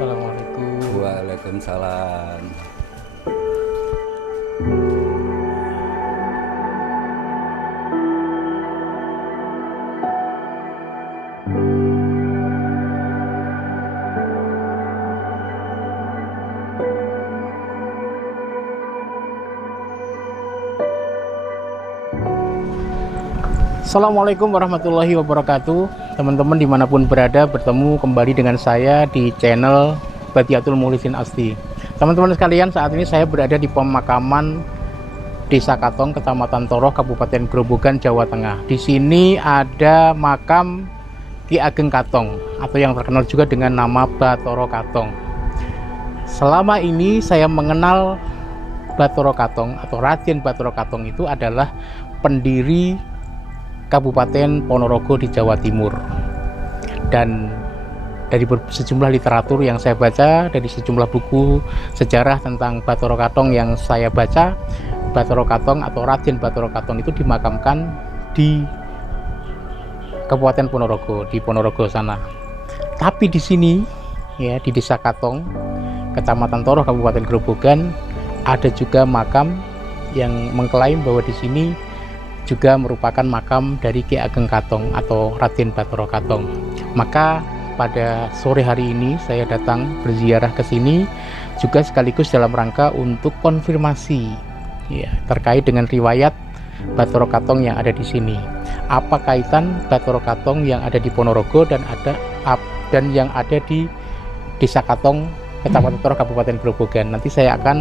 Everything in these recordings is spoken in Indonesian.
Assalamualaikum. Waalaikumsalam. Assalamualaikum warahmatullahi wabarakatuh. Teman-teman dimanapun berada, bertemu kembali dengan saya di channel Badiatul Mukhlisin Asti. Teman-teman sekalian, saat ini saya berada di pemakaman Desa Katong, Kecamatan Toroh, Kabupaten Grobogan, Jawa Tengah. Di sini ada makam Ki Ageng Katong atau yang terkenal juga dengan nama Bathara Katong. Selama ini saya mengenal Bathara Katong atau Raden Bathara Katong itu adalah pendiri Kabupaten Ponorogo di Jawa Timur. Dan dari sejumlah literatur yang saya baca, dari sejumlah buku sejarah tentang Bathara Katong yang saya baca, Bathara Katong atau Raden Bathara Katong itu dimakamkan di Kabupaten Ponorogo, di Ponorogo sana. Tapi di sini ya, di Desa Katong, Kecamatan Toroh, Kabupaten Grobogan, ada juga makam yang mengklaim bahwa di sini juga merupakan makam dari Ki Ageng Katong atau Raden Bathara Katong. Maka pada sore hari ini saya datang berziarah ke sini juga sekaligus dalam rangka untuk konfirmasi ya terkait dengan riwayat Bathara Katong yang ada di sini. Apa kaitan Bathara Katong yang ada di Ponorogo dan yang ada di Desa Katong, Kecamatan Toroh, Kabupaten Grobogan. Nanti saya akan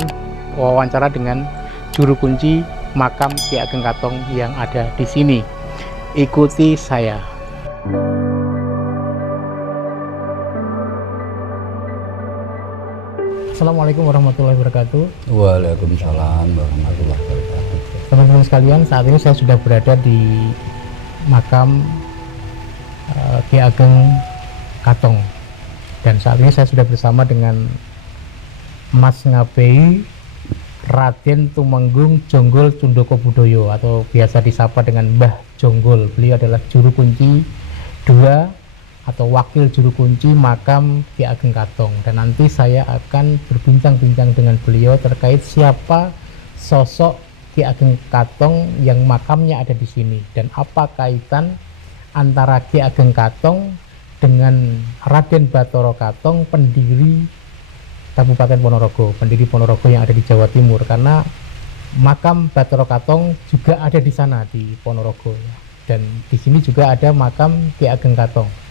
wawancara dengan juru kunci makam Ki Ageng Katong yang ada di sini. Ikuti saya. Assalamualaikum warahmatullahi wabarakatuh. Waalaikumsalam warahmatullahi wabarakatuh. Teman-teman sekalian, saat ini saya sudah berada di makam Ki Ageng Katong. Dan saat ini saya sudah bersama dengan Mas Ngabei Raden Tumenggung Jonggol Cundoko Budoyo atau biasa disapa dengan Mbah Jonggol. Beliau adalah juru kunci 2 atau wakil juru kunci makam Ki Ageng Katong, dan nanti saya akan berbincang-bincang dengan beliau terkait siapa sosok Ki Ageng Katong yang makamnya ada di sini dan apa kaitan antara Ki Ageng Katong dengan Raden Bathara Katong, pendiri Kabupaten Ponorogo, pendiri Ponorogo yang ada di Jawa Timur, karena makam Bathara Katong juga ada di sana di Ponorogo, dan di sini juga ada makam Ki Ageng Katong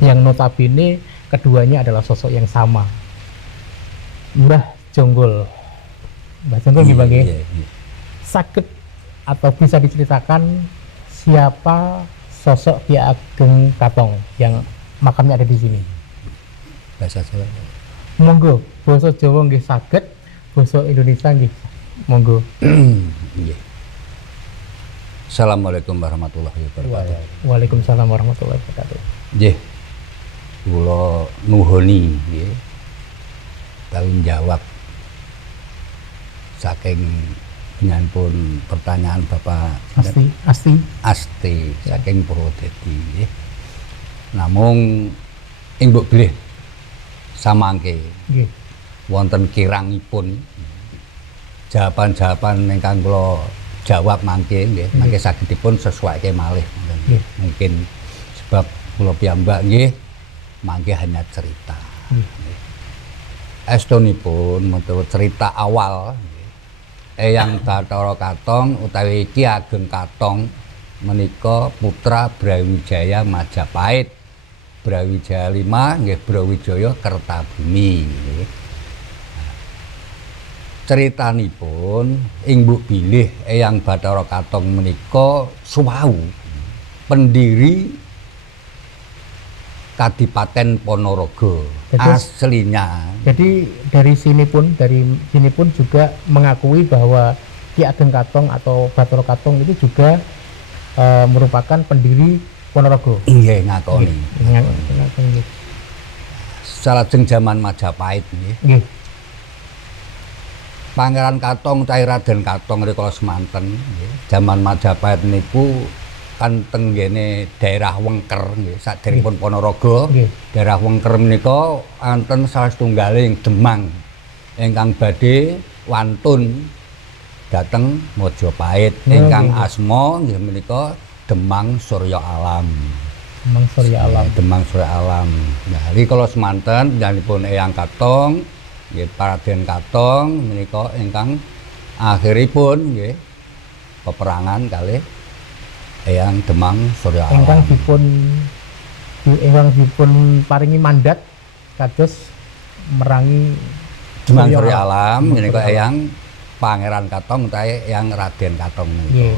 yang notabene keduanya adalah sosok yang sama. Mbah Jonggol, Mbah Jonggol gimana? Sakit atau bisa diceritakan siapa sosok Ki Ageng Katong yang makamnya ada di sini? Bahasa Jawa. Monggo, basa Jawa nggih saged, basa Indonesia nggih. Monggo. Nggih. Assalamualaikum warahmatullahi wabarakatuh. Waalaikumsalam warahmatullahi wabarakatuh. Nggih. Kula nuhuni nggih. Tanggung jawab saking nyanpun pertanyaan Bapak Asti saking Purwodadi nggih. Namung ing mbok bilih samangke wonten kirangipun jawaban-jawaban ingkang kula jawab mangke nggih, mangke sagedipun sesuaike malih mungkin sebab kula piyambak nggih mangke hanya cerita. Estunipun menurut cerita awal Eyang Bathara Katong utawi Ki Ageng Katong menika putra Brawijaya Majapahit, Brawijaya 5 nggih Brawijaya Kertabumi nggih. Critanipun ing mbok bilih Eyang Bathara Katong menika suwau pendiri Kadipaten Ponorogo aslinya. Jadi dari sini pun juga mengakui bahwa Ki Ageng Katong atau Bathara Katong itu juga merupakan pendiri Ponorogo. Nggih ngakoni. Ngakoni. Salajeng zaman Majapahit nggih. Pangeran Katong utawi Raden Katong rikala semanten nggih. Zaman Majapahit niku kan teng ngene daerah Wengker nggih saderengipun Ponorogo. Nggih. Daerah Wengker menika wonten salah setunggaling Demang ingkang badhe wantun dhateng Majapahit ingkang asma nggih menika Demang Surya Alam. Demang Surya Alam. Demang Surya Alam. Nah, rikala semanten panjenenganipun Eyang Katong nggih Paraden Katong menika ingkang akhiripun nggih peperangan kalih Eyang Demang Surya Alam. Ingkang dipun paringi mandat kados merangi Demang Surya Alam menika Eyang Pangeran Katong utawi Eyang Raden Katong menika.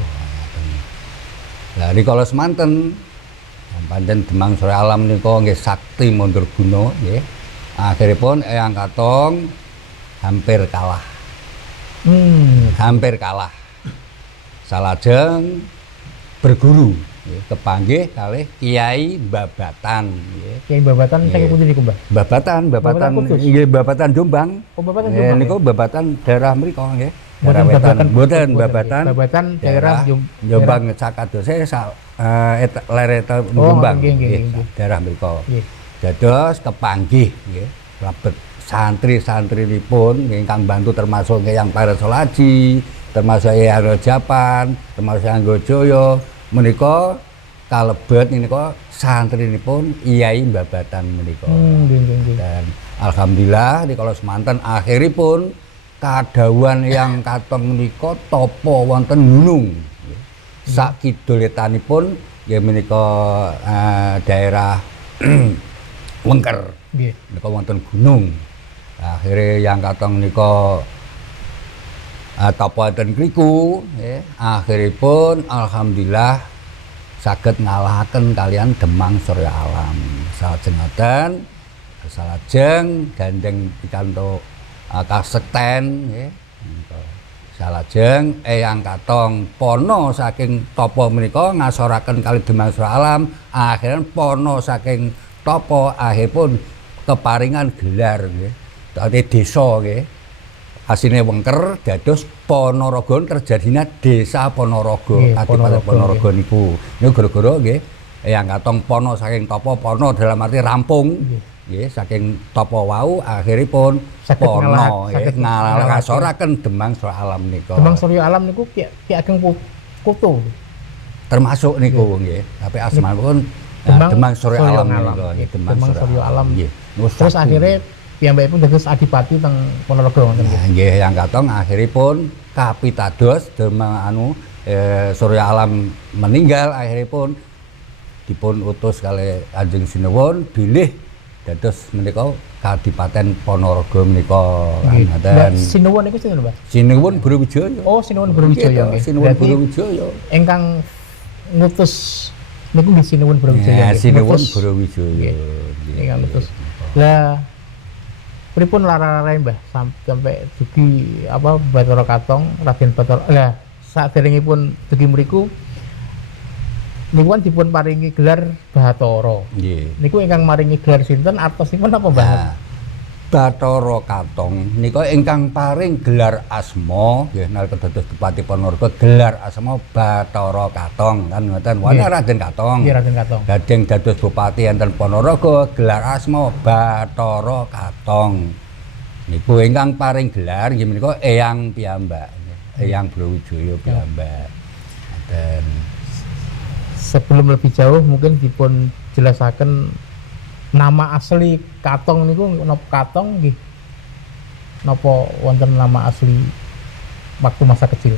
Lah rikala semanten pancen Demang Surya Alam menika nggih sakti Mandraguna nggih. Akhiripun Eyang Katong hampir kalah. Hampir kalah. Salajeng berguru kepanggih kalih Kiai Babatan nggih. Kiai Babatan saking pundi niku, Mbah? Babatan nggih Babatan Jombang. Oh, Babatan Jombang. Niku Babatan daerah mriko nggih. Mboten Babatan Babatan daerah Jombang sakadose lere Jombang daerah mriko. Dados kepanggih nggih lebet santri-santrinipun ingkang bantu termasuk Eyang Paresolaji, termasuk Eyang Rajapan, termasuk Eyang Gojaya menika kalebet menika santrinipun Kyai Babatan menika. Dan alhamdulillah rikala semanten akhiripun kadhawuhan Eyang Katong menika tapa wonten gunung. Sak kiduletanipun nggih menika daerah Wengker. Nggih. Menika wonten gunung. Akhire Eyang Katong menika tapa wonten kriku nggih. Akhiripun alhamdulillah saged ngalahaken kalian Demang Surya Alam. Salajengipun salajeng gandeng pikantuk kasekten nggih. Salajeng Eyang Katong pono saking tapa menika ngasoraken kalih Demang Surya Alam, akhiripun pono saking tapa akhiripun keparingan gelar nggih. Dadi desa nggih. Asline Wengker dados Ponorogo terjadinya desa Ponorogo. Kadipaten Ponorogo niku. Niku gara-gara nggih Eyang Katong pono saking tapa pono dalam arti rampung. Nggih saking tapa wau akhiripun pono ngasoraken Demang Surya Alam nika. Demang Surya Alam niku Ki Ageng Kuto. Termasuk niku nggih. Tapi asmanipun Demang Surya Alam nika. Demang Surya Alam. Terus akhirnya piyambakipun dados adipati teng Ponorogo wonten nggih. Nggih Eyang Katong akhiripun kapitados Demang Surya Alam meninggal akhiripun dipun utus kalih Kanjeng Sinuwun bilih dados menika Kadipaten Ponorogo menika ngoten. Sinuwun niku sinten, Mbah? Sinuwun Brawijaya. Oh, Sinuwun Brawijaya nggih. Sinuwun Brawijaya. Ingkang ngutus niku nggih Sinuwun Brawijaya. Sinuwun Brawijaya. Ingkang ngutus. Lah pripun lara-larae Mbah sampai dugi apa Bathara Katong, Raden Bathara. Lah saderengipun dugi mriku niku kan dipun paringi gelar Bathara. Nggih. Niku ingkang maringi gelar sinten artosipun apa Mbah? Bathara Katong nika ingkang paring gelar asma nggih nalika dados Bupati Ponorogo gelar asma Bathara Katong kan ngoten wonten Raden Katong. Nggih Raden Katong. Lajeng dados Bupati enten Ponorogo gelar asma Bathara Katong. Niku ingkang paring gelar nggih menika Eyang piyambak. Eyang Brawijaya piyambak. Ngoten. Sebelum lebih jauh mungkin dipun jelasaken nama asli Katong niku napa Katong nggih? Napa wonten nama asli waktu masa kecil?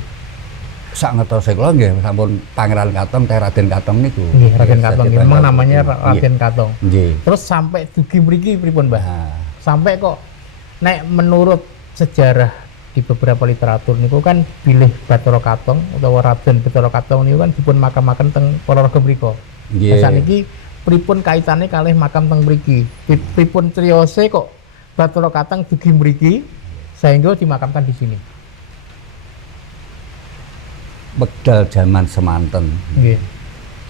Sak ngetose kula nggih sampun Pangeran Katong teh Raden Katong niku. Nggih, Raden Katong memang namanya Raden Katong. Nggih. Terus sampai dugi mriki pripun, Mbah? Sampai kok nek menurut sejarah di beberapa literatur niku kan bilih Bathara Katong utawa Raden Bathara Katong niku kan dipun makamaken teng Ponorogo mriku. Nggih. Saniki pripun kaitane kalih makam teng mriki? Pripun criyose kok Bathara Katong dugi mriki sehingga dimakamkan di sini? Wekdal jaman semanten. Nggih.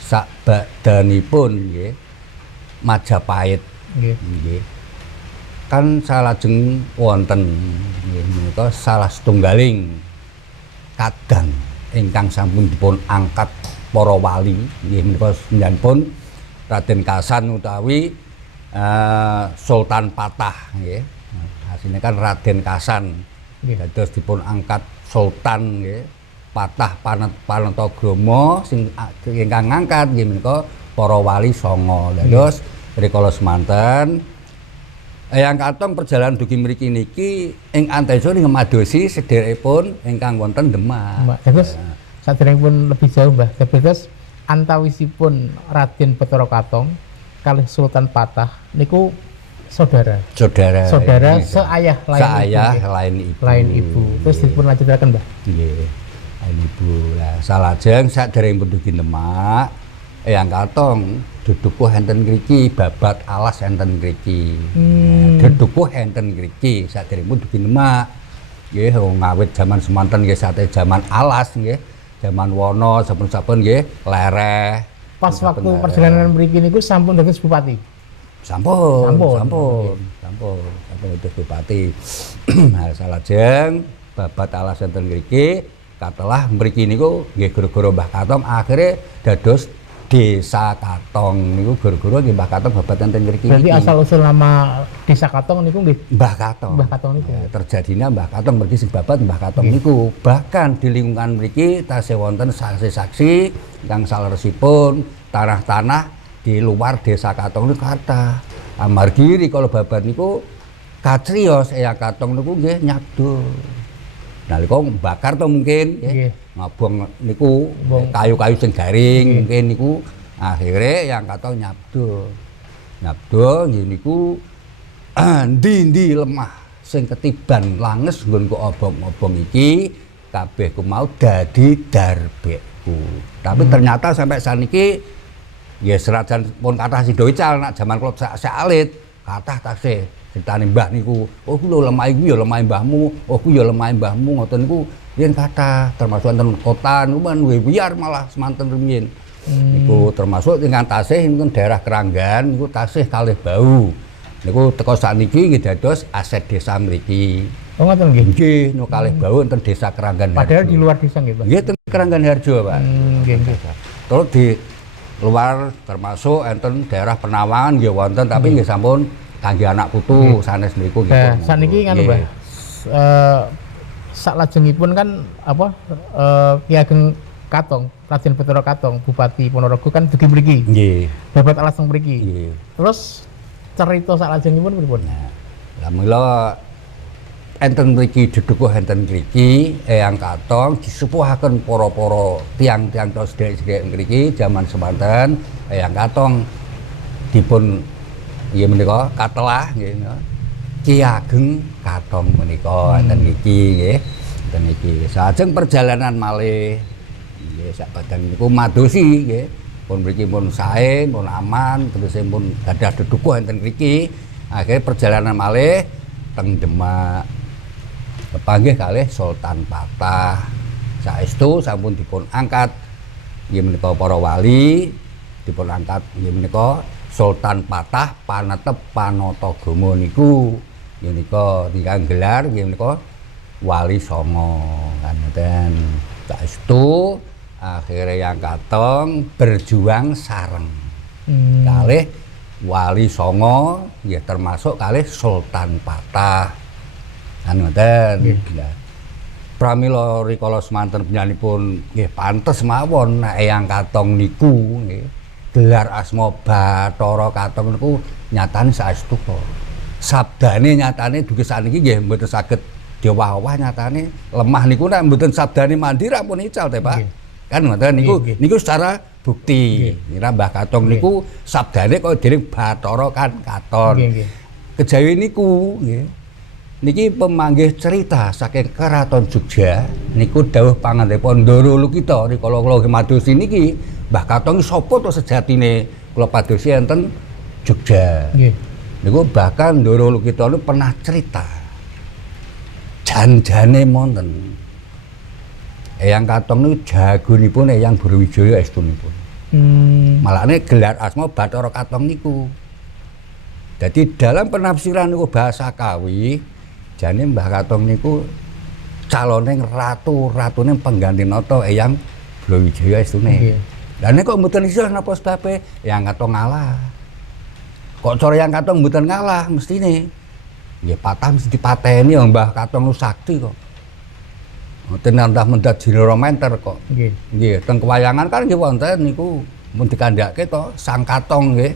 Sak badanipun nggih Majapahit. Nggih. Nggih. Kan salajeng wonten nggih menika salah setunggaling kadang ingkang sampun dipun angkat para wali nggih menika pun Raden Kasan utawi Sultan Patah nggih. Asline kan Raden Kasan. Dados dipun angkat Sultan nggih. Patah Panatagrama sing ingkang ngangkat nggih menika para wali sanga. Dados rikala semanten Eyang Katong perjalanan dugi mriki niki ing Antaisuri ngemadosi sederekipun ingkang wonten Demak. Terus saderengipun lebih jauh Mbah. Terus antawisipun Raden Bathara Katong kalih Sultan Patah niku saudara seayah lain ibu. Terus dipun lanjutaken Mbah. Nggih. Lain ibu. Lah salajeng saderengipun dugi Demak Eyang Katong dudukuh enten ngriki babat alas enten ngriki. Dudukuh enten ngriki saderengipun dugi Demak. Nggih ngawit jaman semanten nggih sate jaman alas nggih. Jaman Wono sampun-sampun nggih lereh. Pas waktu perjalanan mriki niku sampun dados bupati. Sampun dados bupati. Nah salajeng babat alas enten ngriki katelah mriki niku nggih gara-gara Mbah Katong akhire dados Desa Katong niku gara-gara nggih Mbah Katong babat enten mriki. Berarti asal usul nama Desa Katong niku nggih Mbah Katong. Mbah Katong niku. Terjadinya Mbah Katong mriki sing babat Mbah Katong niku. Bahkan di lingkungan mriki tasih wonten saksi-saksi ingkang saleresipun tanah-tanah di luar Desa Katong niku kathah. Amargi rikala babat niku kacrios Eyang Katong niku nggih nyabdul. Nalika bakar to mungkin nggih. Ngobong niku kayu-kayu sing garing mungkin niku akhire Eyang Katong nyabdul. Nyabdul nggih niku ndi-ndi lemah sing ketiban langes nggon ku obong-obong iki kabeh ku mau dadi darbekku. Tapi ternyata sampai saniki ya senajan pun kathah sida ical nak jaman kula sak alit kathah tasih ceritane mbah niku, oh ku lho lemah iku ya lemah mbahmu, oh ku ya lemah mbahmu ngoten niku yen kathah termasuk enten kota niku men wiyar malah semanten rumiyin. Niku termasuk ingkang tasih ing daerah Keranggan niku tasih kalih bau. Niku teka sakniki nggih dados aset desa mriki. Oh ngoten nggih. Nggih, niku kalih bau enten desa Keranggan. Padahal di luar desa nggih, Pak. Nggih, ten Keranggan Harjo, Pak. Nggih, nggih. Terus di luar termasuk enten daerah Penawangan nggih wonten tapi nggih sampun kangge anak putu sanes niku nggih. Nah, saniki ngono, Mbah. Saklajengipun kan apa Ki Ageng Katong, Raden Bathara Katong, Bupati Ponorogo kan dugi mriki. Nggih. Babat alas teng mriki. Nggih. Terus cerita saklajengipun pripun? Lah mula enten mriki dudukuh enten mriki Eyang Katong disepuhaken para-para tiang-tiang tos sedherek mriki jaman semanten Eyang Katong dipun nggih menika katelah nggih Ki Ageng Katong menika enten niki nggih enten niki sajeng perjalanan malih nggih sak badan niku madosi nggih pun mriki pun sae pun aman terus pun gadah dudukuh enten mriki akhire perjalanan malih teng Demak kepanggih kalih Sultan Patah saestu sampun dipun angkat nggih menika para wali dipun angkat nggih menika Sultan Patah Panatep Panatagrama niku nggih menika ingkang gelar nggih menika Wali Songo kan ngoten saestu akhire Eyang Katong berjuang sareng kalih Wali Songo nggih termasuk kalih Sultan Patah kan ngoten. Pramila rikala semanten penyanipun nggih pantes mawon nek Eyang Katong niku nggih gelar asma Bathara Katong niku nyatane saestu kok. Sabdane nyatane dugi sakniki nggih mboten saged diowah-owah nyatane lemah niku nek mboten sabdane mandiri ampun ical teh Pak. Kan ngoten niku secara bukti. Ngira Mbah Katong niku sabdane kok dening Bathara kan Katon. Kejawi niku nggih. Niki pemanggih cerita saking Keraton Jogja niku dawuh pangandhapipun Ndara Lukita rikala kula madosi niki Mbah Katong sapa to sejatine kula padosi enten Jogja. Nggih. Niku bahkan Ndara Lukita niku pernah cerita janjane monten Eyang Katong niku jagonipun Eyang Brawijaya estunipun. Malane gelar asma Bathara Katong niku. Jadi dalam penafsiran niku bahasa Kawi jane Mbah Katong niku calone ratune pengganti nata Eyang Brawijaya estune. Lah nek kok mboten iso napa sebabe? Yang Katong ngalah. Kok cara Yang Katong mboten ngalah mestine. Nggih patah mesti dipateni ya Mbah Katong Sakti kok. Mboten nambah mendat jinorometer kok. Nggih. Nggih, teng kewayangan kan nggih wonten niku mun dikandhake to Sang Katong nggih.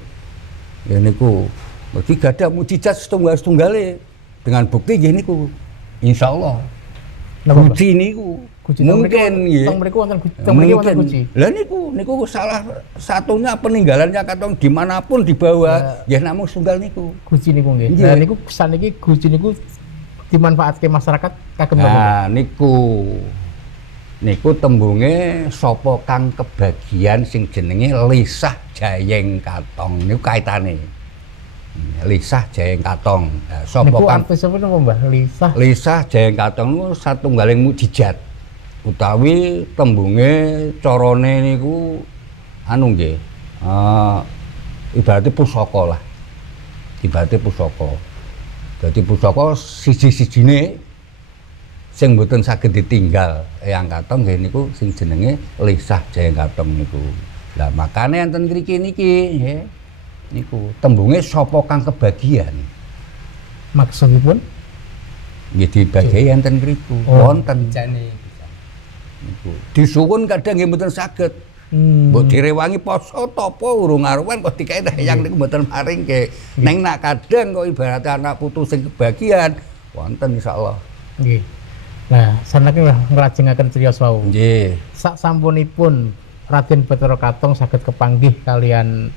Ya niku. Dadi gadah mujizat setunggal-setunggale dengan bukti nggih niku. Insyaallah. Napa, Mbah? Guci niku. Guci mungkin nggih. Teng mriku wonten guci. Lah niku salah satunya peninggalan Yang Katong dimanapun dibawa nggih namung setunggal niku. Guci niku nggih. Nggih. Lah niku saniki guci niku dimanfaatke masyarakat kagem Nah niku tembunge sapa kang kebagian sing jenenge Lisah Jayeng Katong niku kaitane. Lisah Jayeng Katong. Nah, sapa niku kang artis apa napa Mbah? Lisah Jayeng Katong niku satunggaling mukjizat. Utawi tembunge carane niku anu nggih. Ibaratnya pusaka lah. Ibaratnya pusaka. Dadi pusaka siji-sijine sing mboten saged ditinggal Eyang Katong nggih niku sing jenenge Lisah Jayeng Katong niku. Lah makane enten mriki niki nggih. Niku tembunge sapa kang kebagian. Maksudipun Nggih dibagi enten mriku. Wonten jane. Niku. Disuwun kadang nggih mboten saged. Mbok direwangi poso tapa urung aruan kok dikae Eyang niku mboten maringke. Neng nak kadang kok ibarat anak putu sing kebagian wonten insyaallah. nggih. Nah, saniki nglajengaken criyos wau. Nggih. Sak sampunipun Raden Bathara Katong saged kepanggih kalian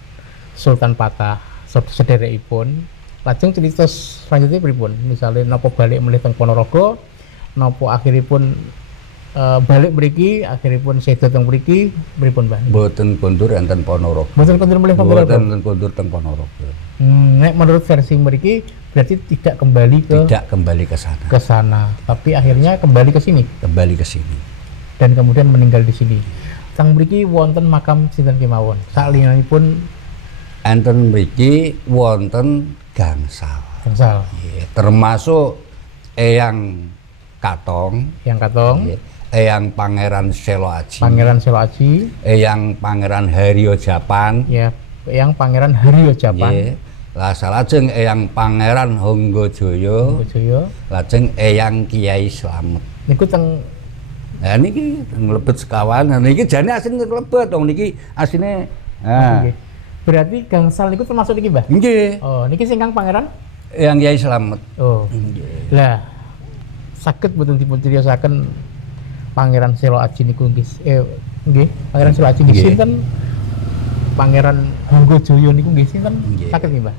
Sultan Patah sederekipun. Lajeng cerita selanjutnya pripun? Misalnya napa balik melih teng Ponorogo, napa akhiripun balik mriki, akhiripun sedo teng mriki, pripun, Mbah? Mboten kondur enten Ponorogo. Mboten kondur melih teng Ponorogo. Mboten kondur teng Ponorogo. Nek menurut versi mriki berarti tidak kembali ke sana. Ke sana, tapi akhirnya kembali ke sini. Kembali ke sini. Dan kemudian meninggal di sini. Teng mriki wonten makam sinten kemawon. Salinganipun enten mriki wonten gangsal. gangsal. Nggih, termasuk Eyang Katong, Yang Katong, nggih, Eyang Pangeran Selo Aji, Pangeran Selo Aji, Eyang Pangeran Haryo Japan, ya, yang Pangeran Haryo Japan, nggih. Lah salajeng Eyang Pangeran Honggojoyo, Bojoyo. lajeng Eyang Kiai Slamet. Niku teng Nah niki mlebet sekawan. Nah niki jane asline mlebet dong niki asline. Nah, nggih. Berarti gangsal niku termasuk niki, Mbah? nggih. Oh, niki sing Kang Pangeran? Eyang Kiai Slamet. Oh. Nggih. Lah saged mboten dipun criosaken Pangeran Selo Aji niku nggih, Pangeran Selo Aji nggih Nggih. sinten? Pangeran Honggojoyo niku nggih sinten? Nggih. Saged nggih, Mbah?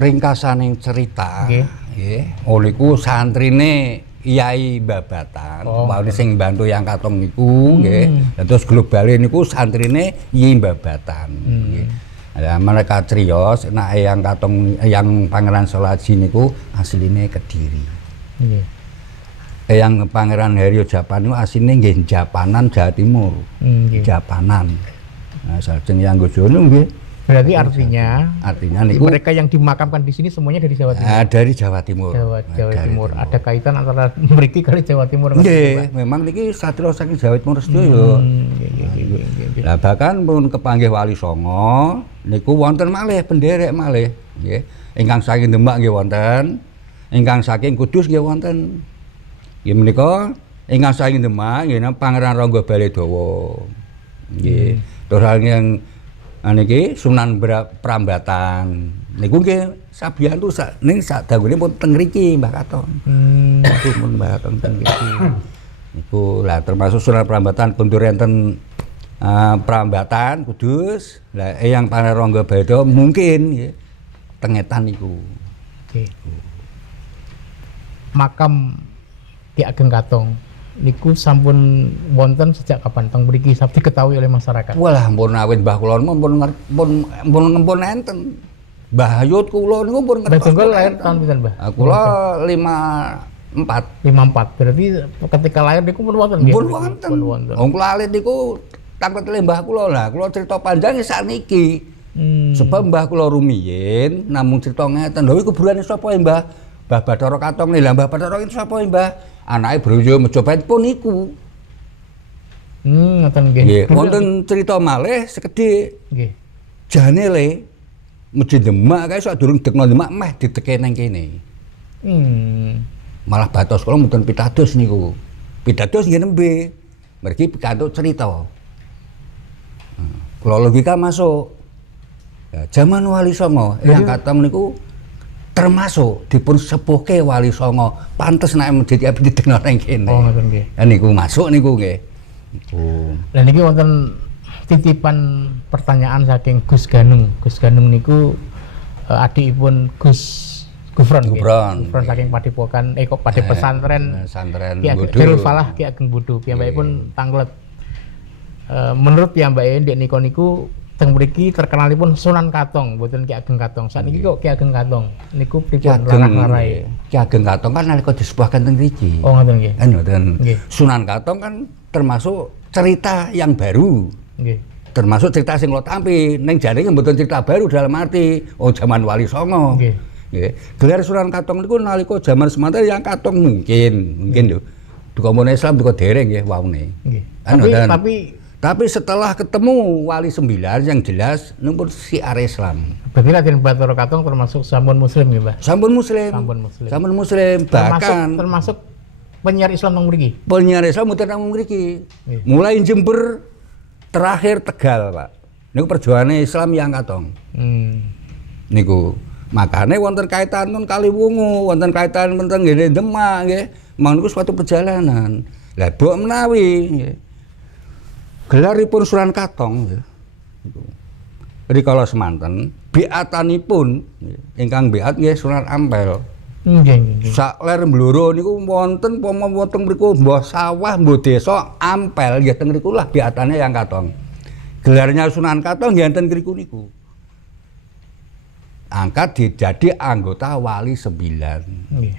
Ringkasaning cerita, Nggih. nggih. Niku santrine Kyai Babatan, Oh. wali sing bantu Yang Katong niku, nggih. Lah terus globale niku santrine Kyai Babatan, nggih. Lah mereka criyos nek Eyang Katong Eyang Pangeran Selo Aji niku asline Kediri. Nggih. Eyang Pangeran Haryo Japan niku asline nggih Japanan Jawa Timur. Nggih. Japanan. Nah, salajeng Yang Gojono nggih. Berarti artinya niku mereka yang dimakamkan di sini semuanya dari Jawa Timur. dari Jawa Timur. Jawa Dari Timur. Ada kaitan antara mriki kali Jawa Timur. Nggih, memang niki satria saking Jawa Timur sedaya. Nggih. Lah bahkan pun kepanggih Wali Songo niku wonten malih penderek malih nggih. Ingkang saking Demak nggih wonten, ingkang saking Kudus nggih wonten. Nggih menika ingkang saking Demak nggih Pangeran Rangga Baledawa. Nggih. Terus yang niki Sunan Prambatan. Niku nggih sabiyantu ning sadangune pun teng mriki Mbah Katong. Niku pun Mbah Katong teng mriki. Niku lah termasuk Sunan Prambatan kondur enten Prambatan Kudus. Lah Eyang Pangeran Rangga Baledawa mungkin nggih tengetan niku. Oke. Makam Ki Ageng Katong niku sampun wonten sejak kapan teng mriki sabdi diketahui oleh masyarakat? Walah pun awit Mbah kula pun enten. Mbah Hayut kula niku pun Mbah Jonggol lahir tahun pinten, Mbah? Kula 54. 54. Berarti ketika lahir niku pun wonten nggih? Pun wonten. Wong kula alit niku tanglet mbah kula lah. Kula cerita panjang sakniki. Sebab mbah kula rumiyin namung cerita ngeten. Lha iku kuburane sapa ya, Mbah? Mbah Bathara Katong. Lah Mbah Bathara itu sapa ya, Mbah? Anake Brojo Mejopahit pun niku. Ngoten nggih. Nggih, wonten cerita malih sekedhik Nggih. jane le Masjid Demak kae sak durung dekno Demak meh dideke nang kene. Malah batos kula mboten pitados niku. Pitados nggih nembe. Mergi pikantuk cerita. Kula logika masuk. Ya, zaman Wali Songo Eyang Katong niku termasuk dipun sepuhke Wali Songo. Pantes nek Masjid Abdi didekno nang kene. Oh ngoten nggih. Ya niku masuk niku nggih. Niku. Lah niki wonten titipan pertanyaan saking Gus Ganung. Gus Ganung niku adikipun Gus Gufron. Gufron saking Padepokan kok Padepesantren Pesantren Ki Bodo. Darul Falah Ki Ageng Bodo. Piyambakipun tanglet. Menurut piyambake ndek nika niku teng mriki terkenalipun Sunan Katong, mboten Ki Ageng Katong. Sakniki kok Ki Ageng Katong. Niku pripun larah-larahe? Ki Ageng Katong kan nalika disepuhkan teng mriki. Oh ngoten nggih. Ngoten. Nggih. Sunan Katong kan termasuk cerita yang baru. Nggih. Termasuk cerita sing kula tampi ning jaringe mboten cerita baru dalam arti zaman Wali Songo. Nggih. Nggih. Gelar Sunan Katong niku nalika zaman semanten yang Katong mungkin lho. Duka mun Islam duka dereng nggih waune. Nggih. Tapi setelah ketemu Wali 9 yang jelas niku siar Islam. Berarti Raden Bathara Katong termasuk sampun muslim nggih, Mbah? Sampun muslim. Sampun muslim. Bahkan termasuk penyiar Islam nang mriki. Penyiar Islam mboten nang mriki. Mulai Jember terakhir Tegal, Pak. Niku perjuangane Islam yang Katong. Niku makane wonten kaitan nun Kaliwungu, wonten kaitan teng ngene Demak nggih. Mang niku suatu perjalanan. Lah mbok menawi nggih. Gelaripun Sunan Katong nggih. Rikala semanten beatanipun ingkang beat nggih Sunan Ampel. Nggih. Sak ler mbloro niku wonten wonten mriku mbah sawah mbah desa Ampel nggih teng mriku lah beatane Eyang Katong. Gelarnya Sunan Katong nggih enten mriku niku. Angkat jadi anggota Wali 9. Nggih.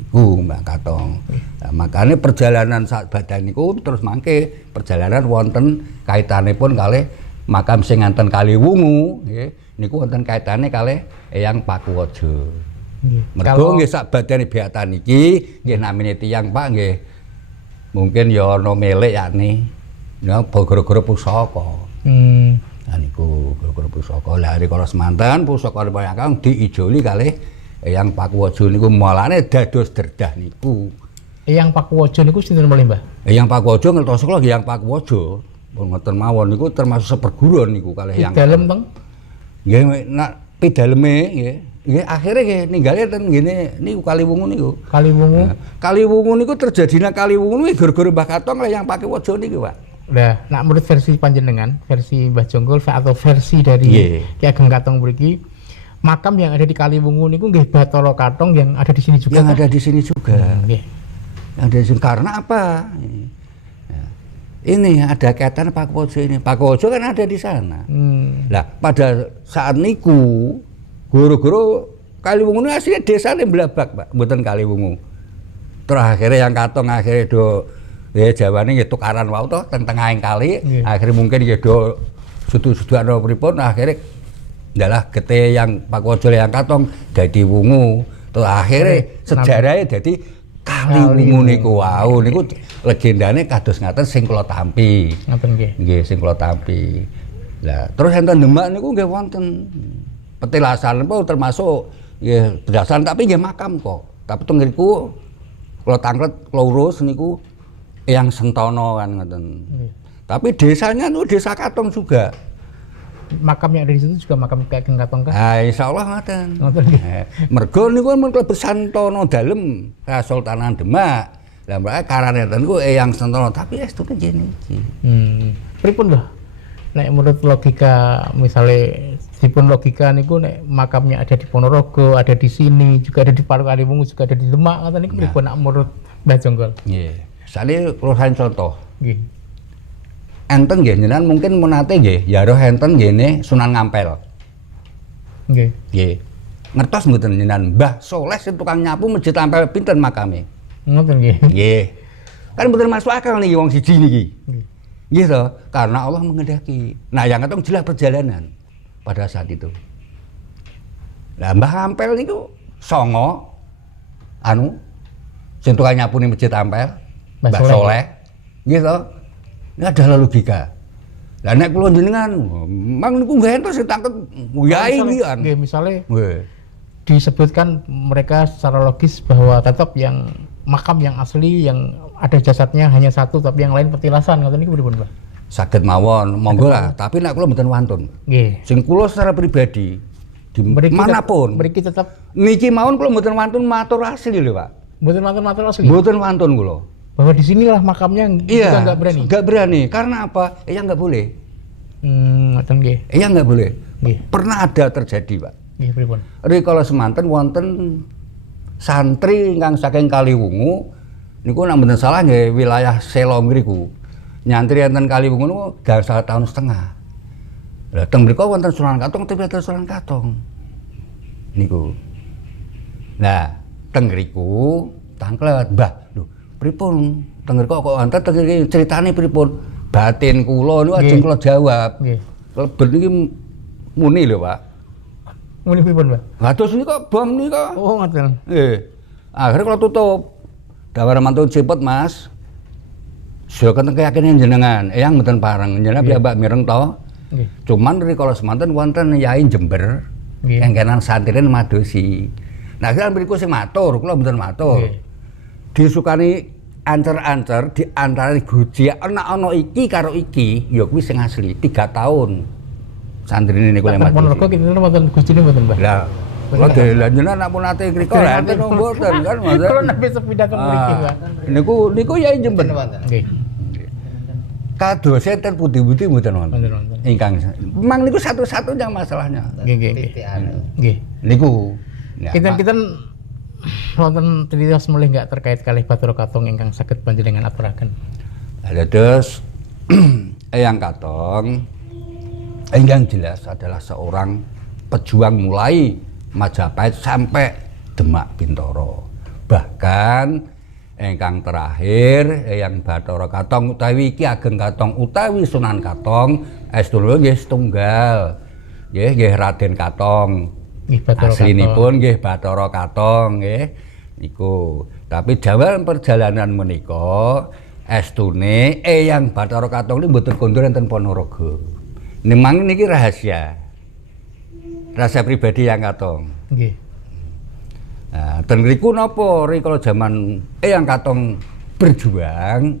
Iku Mbak Katong. Nah, makanya perjalanan saat badan niku terus mangke perjalanan wonten kaitanipun kalih makam sing enten Kaliwungu nggih. Niku wonten kaitane kalih Eyang Pakuwaja. Mergo nggih sak badane beatan iki nggih namine tiyang Pak nggih mungkin ya ana melek yakni ya gara-gara pusaka. Nah niku gara-gara pusaka. Lah rikala semanten pusaka Eyang diijoli kalih Eyang Pakuwaja niku malane dados derdah niku. Eyang Pakuwaja niku sinten malih, Mbah? Eyang Pakuwaja ngertos kula Eyang Pakuwaja. Pun ngoten mawon niku termasuk seperguruan niku kalih Eyang. Dalem teng. Nggih nak pidaleme nggih. Nggih akhire nggih ninggale ten ngene niku Kaliwungu niku. Kaliwungu. Nah, Kaliwungu niku terjadine Kaliwungu niku gara-gara Mbah Katong Eyang Pakuwaja niku, Pak. Nah, nak menurut versi panjenengan, versi Mbah Jonggol atau versi dari Ki Ageng Katong mriki, makam yang ada di Kaliwungu niku nggih Bathara Katong yang ada di sini juga. Yang ada di sini juga. Nggih. Yang ada di sini karena apa? Ini ada kaitan Pakuwaja ini. Pakuwaja kan ada di sana. Lah pada saat niku guru-guru Kaliwungu ini aslinya desane Blabak, Pak, mboten Kaliwungu. Terus akhirnya yang Katong akhirnya do ya jawane nggih tukaran wau to teng tengahing kali. Akhirnya mungkin nggih do sudu-suduan pripun akhirnya ndalah gete yang Pakuwaja yang Katong dadi wungu. Terus akhirnya sejarahnya dadi Kaliwungu niku wau niku legendane kados ngaten sing kula tampi. Ngoten nggih. Nggih sing kula tampi. Lah terus enten Demak niku nggih wonten petilasan pun termasuk nggih berdasarkan tapi nggih makam kok. Tapi teng ngriku kula tanglet kula urus niku Eyang Sentono kan ngoten. Tapi desanya niku desa Katong juga. Makam yang ada di situ juga makam Ki Ageng Katong kan? Ah insyaallah ngoten. Ngoten nggih. Mergo niku men klebu Santono dalem Kasultanan Demak. Lah mbake karane niku Eyang Sentono tapi estune jene iki. Pripun lho? Nek menurut logika misalnya dipun logika niku nek makamnya ada di Ponorogo, ada di sini, juga ada di Kaliwungu, juga ada di Demak, ngoten niku pripun nek menurut Mbah Jonggol? Nggih. Sakniki kula contoh. Nggih. Enten nggih jenengan mungkin menate nggih ya roh enten ngene Sunan Ngampel. Nggih. Nggih. Ngertos mboten jenengan Mbah Soleh sing tukang nyapu Masjid Ampel pinten makame? Ngoten nggih. Nggih. Kan mboten masuk akal niki wong siji niki. Nggih to, karena Allah mengendaki. Nah, yang ketong jelas perjalanan pada saat itu. Lah Mbah Ampel niku songo sing tukang nyapu ning Masjid Ampel, Mbah Soleh. Nggih to. Ini adalah logika. Lah nek kula jenengan mang niku nggih enten sing tangket yai lian. Nggih, misale Nggih. disebutkan mereka secara logis bahwa tetap yang makam yang asli yang ada jasadnya hanya satu tapi yang lain petilasan, ngoten niku pripun, Pak? Saged mawon, monggo lah, tapi nek kula mboten wantun. Nggih. Sing kula secara pribadi di manapun Mriki tetap niki mawon kula mboten wantun matur asli lho, Pak. mboten matur asli. Mboten wantun kula. Bahwa di sinilah makamnya Iya, kita nggak berani. Nggak berani. Karena apa? Ya nggak boleh. Ngoten nggih. Ya nggak boleh. Nggih. Pernah ada terjadi, Pak. Nggih, pripun? Rikala semanten wonten santri ingkang saking Kaliwungu niku nek mboten salah nggih wilayah Selo mriku. Nyantri enten Kaliwungu niku gangsal tahun setengah. Lah teng mriku wonten Sunan Katong tapi ada Sunan Katong. Niku. Nah, teng mriku tangklet, Mbah. Lho, pripun? Teng mriku kok wonten teng mriki critane pripun? Batin kula niku ajeng kula jawab. Nggih. Klebet niki muni lho, Pak. Muni pripun, Pak? Lah terus nika bom nika. Oh, ngoten. Akhirnya kalau tutup, dawar mantun cepet Mas. Saya kan keyakinan jenengan, yang mboten pareng, jenengan piyambak mireng to. Nggih. Cuman rikala semanten wonten yai Jember, Nggih. engkenan santriné madosi. Nah, kan mriku sing matur, kula mboten matur. Nggih. Disukani ancer-ancer di antara guji ana iki karo iki, ya kuwi sing asli 3 tahun. Santrine niku lek Ponorogo madosi. kita mboten gustine mboten, Pak. Lah, kula delan jenengan nek pun ate krika lah enten mboten kan Mas. Kalau nabi sepindah ke mriki, Pak. Niku yai Jember. Nggih. Kados enten putih-putih mboten wonten. Wonten. Ingkang memang niku satu-satunya masalahnya. Nggih, nggih. Nggih. Niku. Nah, Kita wonten cerita semulih nggak terkait kalih Bathara Katong ingkang saged panjenengan aturaken. terus Eyang Katong yang jelas adalah seorang pejuang mulai Majapahit sampai Demak Bintoro. Bahkan ingkang terakhir Eyang Bathara Katong utawi Ki Ageng Katong utawi Sunan Katong estunipun nggih setunggal. Nggih Raden Katong. Nggih, Bathara Katong. Aslinipun nggih Bathara Katong nggih niku. Tapi dalam perjalanan menika estune Eyang Bathara Katong niku mboten kondur enten Ponorogo. Memang niki rahasia. Rahasia pribadi Eyang Katong. Nggih. Nah, ten mriku napa rikala jaman Eyang Katong berjuang,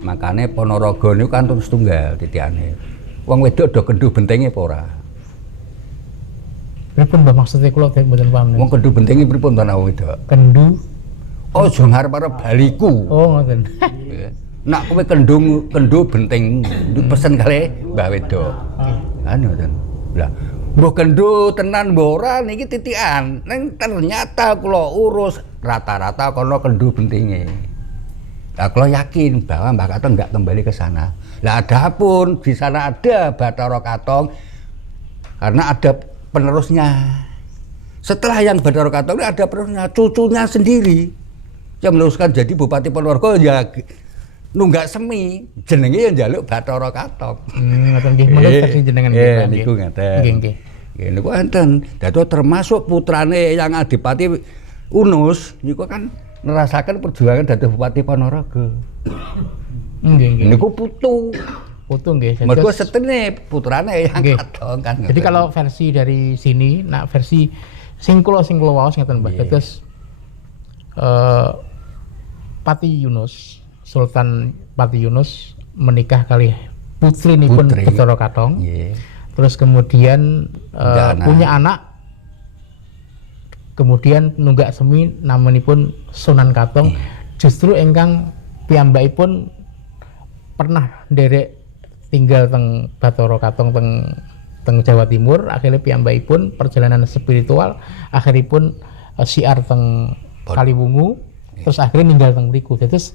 makane Ponorogo niku kantun setunggal titikane. Wong wedok do kendhu bentenge apa ora? Pripun Mbah maksudnya kula mboten paham. Wong kendhu bentenge pripun to wong wedok? Kendu. Aja ngarep-arep baliku. Oh, ngoten. Nak kowe kendhu benteng pesen kali Mbah wedok. Anu ten. Lah, mbok kendhu tenan mbok ora niki titikan. Ning ternyata kula urus rata-rata kono kendhu bentenge. Lah kula yakin bahwa Mbah Katong enggak kembali ke sana. Lah adapun di sana ada Bathara Katong karena ada penerusnya. Setelah yang Bathara Katong ini ada penerusnya, cucunya sendiri yang meneruskan jadi Bupati Ponorogo ya nunggak semi jenenge yang njaluk Bathara Katong. Ngoten nggih menurut versi jenengan nggih. Pak, niku ngaten. Nggih, nggih. Nggih niku enten. Dadi termasuk putrane yang Adipati Unus niku kan nerasakan perjuangan dadi Bupati Ponorogo. Nggih, nggih. Niku putu. Putu nggih. Mergo setene putrane yang Nggih. Katong kan. Jadi kalau versi dari sini, nak versi sing kula waos ngeten Mbah. Terus Pati Yunus, Sultan Pati Yunus menikah kali putrinipun Putri. Bathara Katong. Nggih. Terus kemudian punya anak. Kemudian nunggak semi namanipun Sunan Katong. Justru ingkang piyambakipun pernah nderek tinggal teng Bathara Katong teng Jawa Timur. Akhirnya piyambakipun perjalanan spiritual akhiripun siar teng Kaliwungu. Terus akhirnya ninggal teng mriku. Terus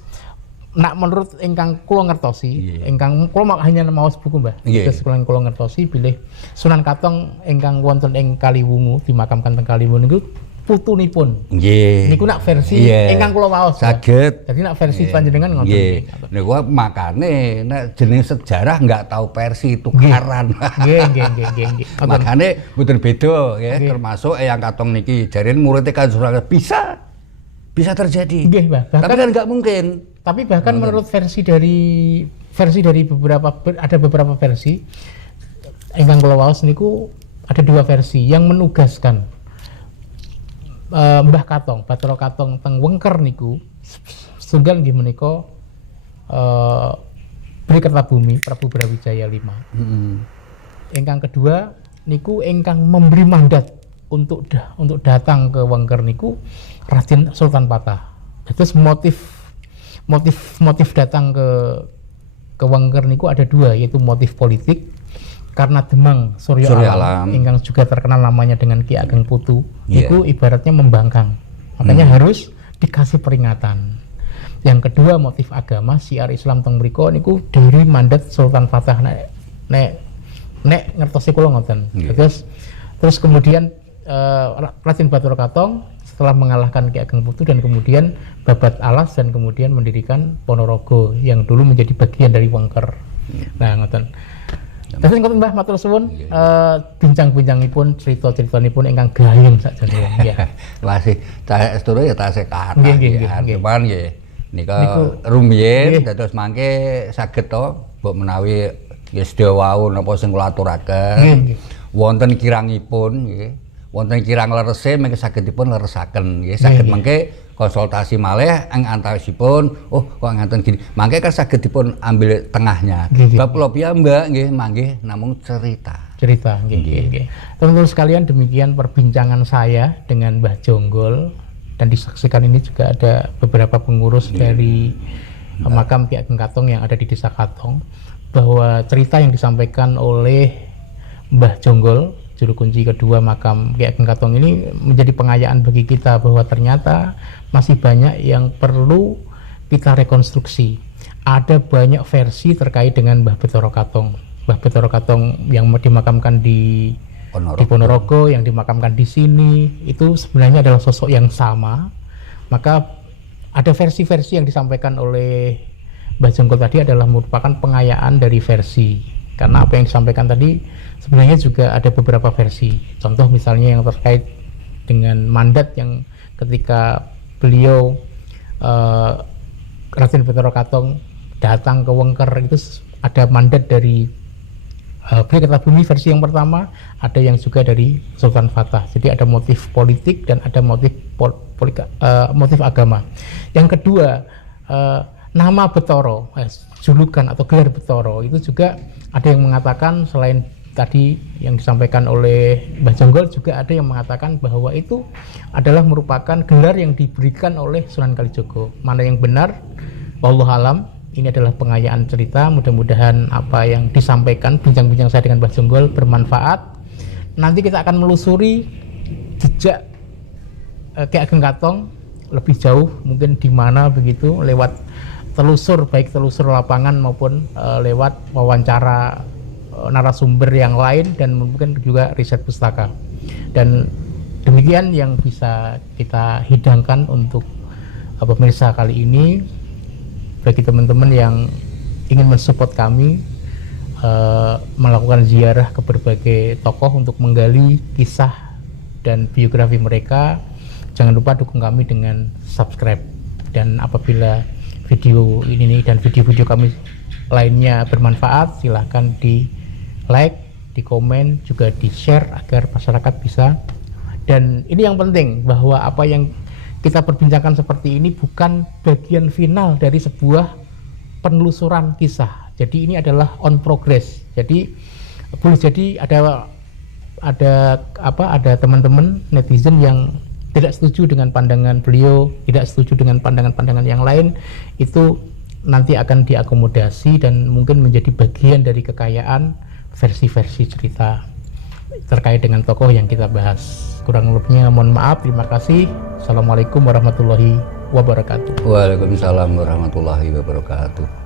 nak menurut ingkang kula ngertosi, ingkang kula hanya maos buku Mbah. Terus kula ngertosi bilih Sunan Katong ingkang wonten ing Kaliwungu dimakamkan teng Kaliwungu niku putunipun. Nggih. Niku nak versi ingkang kula waos. Saged. Jadi nak versi panjenengan ngoten Nggih. Niku makane nek jeneng sejarah enggak tahu versi tukaran. Nggih. Makane mboten beda ya, termasuk Eyang Katong niki jaren murid Kanjeng Sunan bisa terjadi. Nggih, Mbah. Tapi kan enggak mungkin. Tapi bahkan menurut versi dari versi dari ada beberapa versi ingkang kula waos niku ada 2 versi yang menugaskan Mbah Katong, Bathara Katong teng Wengker niku setunggal nggih menika Bri Kertabumi Prabu Brawijaya V. Ingkang kedua niku ingkang memberi mandat untuk datang ke Wengker niku Raden Sultan Patah. Terus motif datang ke Wengker niku ada 2, yaitu motif politik karena Demang Surya Alam ingkang juga terkenal namanya dengan Ki Ageng Putu niku ibaratnya membangkang, makanya harus dikasih peringatan. Yang kedua motif agama, syiar Islam teng mriku niku dari mandat Sultan Fatah nek ngertosi kula ngoten. Terus kemudian Raden Bathara Katong setelah mengalahkan Ki Ageng Putu dan kemudian babat alas dan kemudian mendirikan Ponorogo yang dulu menjadi bagian dari Wengker. Nah ngoten. Terus ngoten Mbah matur suwun bincang-bincangipun cerita-critanipun ingkang gayeng sakjane ya. Masih cah sedulur ya tasih kathah. Nggih. Cuman nggih nika rumiyin dados mangke saged to mbok menawi ya sedaya wau napa sing kula aturaken. Wonten kirangipun nggih. Wonten kirang lerese mengke saged dipun leresaken nggih. Saged mengke konsultasi malih ing antawisipun kok ngaten gini. Mangke kan saged dipun ambil tengahnya. Bab kula piyambak nggih mangke namung cerita nggih. Teman-teman sekalian, demikian perbincangan saya dengan Mbah Jonggol, dan disaksikan ini juga ada beberapa pengurus dari makam Ki Ageng Katong yang ada di Desa Katong, bahwa cerita yang disampaikan oleh Mbah Jonggol, juru kunci kedua makam Ki Ageng Katong ini menjadi pengayaan bagi kita bahwa ternyata masih banyak yang perlu kita rekonstruksi. Ada banyak versi terkait dengan Mbah Bathara Katong. Mbah Bathara Katong yang dimakamkan di Ponorogo, yang dimakamkan di sini, itu sebenarnya adalah sosok yang sama. Maka ada versi-versi yang disampaikan oleh Mbah Jonggol tadi adalah merupakan pengayaan dari versi. Karena apa yang disampaikan tadi sebenarnya juga ada beberapa versi. Contoh misalnya yang terkait dengan mandat yang ketika beliau Raden Bathara Katong datang ke Wengker, itu ada mandat dari Bri Kertabumi versi yang pertama, ada yang juga dari Sultan Fatah. Jadi ada motif politik dan ada motif motif agama. Yang kedua, nama Betoro, julukan atau gelar Betoro itu juga ada yang mengatakan, selain tadi yang disampaikan oleh Mbah Jonggol, juga ada yang mengatakan bahwa itu adalah merupakan gelar yang diberikan oleh Sunan Kalijogo. Mana yang benar? Wallahu alam. Ini adalah pengayaan cerita. Mudah-mudahan apa yang disampaikan bincang-bincang saya dengan Mbah Jonggol bermanfaat. Nanti kita akan melusuri jejak Ki Ageng Katong lebih jauh, mungkin di mana begitu, lewat telusur, baik telusur lapangan maupun lewat wawancara narasumber yang lain, dan mungkin juga riset pustaka. Dan demikian yang bisa kita hidangkan untuk pemirsa kali ini. Bagi teman-teman yang ingin mensupport kami melakukan ziarah ke berbagai tokoh untuk menggali kisah dan biografi mereka, jangan lupa dukung kami dengan subscribe. Dan apabila video ini dan video-video kami lainnya bermanfaat, silahkan di like, di komen, juga di share agar masyarakat bisa. Dan ini yang penting, bahwa apa yang kita perbincangkan seperti ini bukan bagian final dari sebuah penelusuran kisah. Jadi ini adalah on progress. Jadi boleh jadi ada teman-teman netizen yang tidak setuju dengan pandangan beliau, tidak setuju dengan pandangan-pandangan yang lain, itu nanti akan diakomodasi dan mungkin menjadi bagian dari kekayaan versi-versi cerita terkait dengan tokoh yang kita bahas. Kurang lebihnya mohon maaf, terima kasih. Assalamualaikum warahmatullahi wabarakatuh. Waalaikumsalam warahmatullahi wabarakatuh.